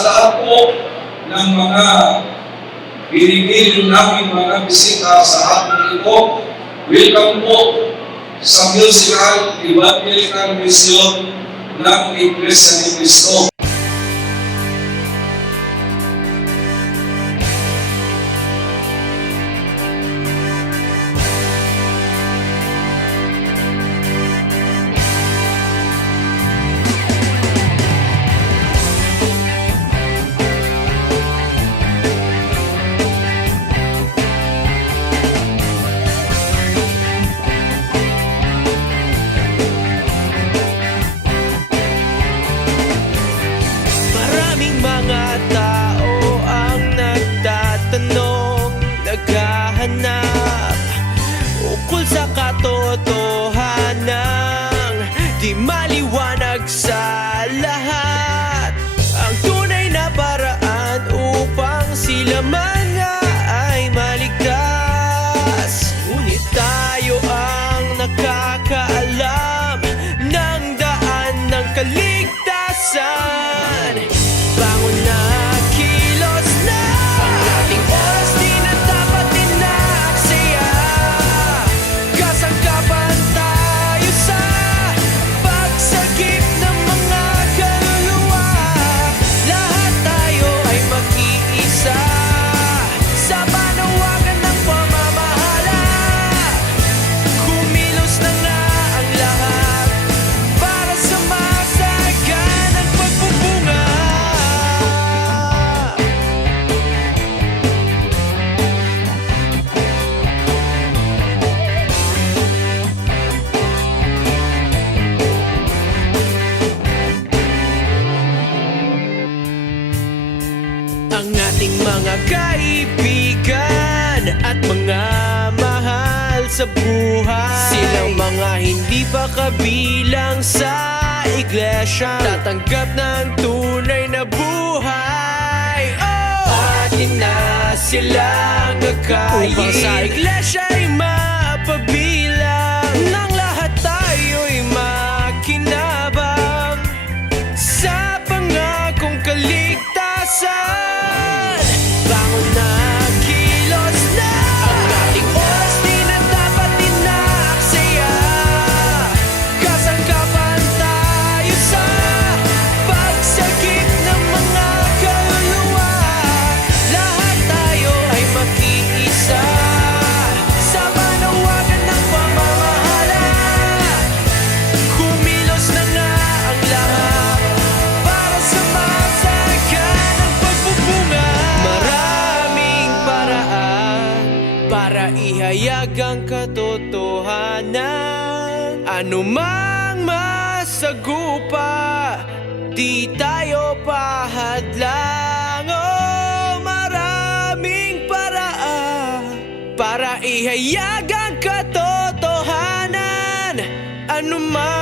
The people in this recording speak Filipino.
sa lahat po ng mga binibili namin mga bisita sa hapon ito, welcome po sa musical evangelical mission ng Iglesia ni Cristo. side. Ating mga kaibigan At mga mahal sa buhay. Silang mga hindi pa kabilang sa iglesia. Tatanggap ng tunay na buhay. Oh! Atin na silang nakayin Upang sa iglesia ay mapabilang ihayag ang katotohanan. Ano mang masagupa, di tayo pahadlang. Oh, maraming paraan para ihayag ang katotohanan. Ano mang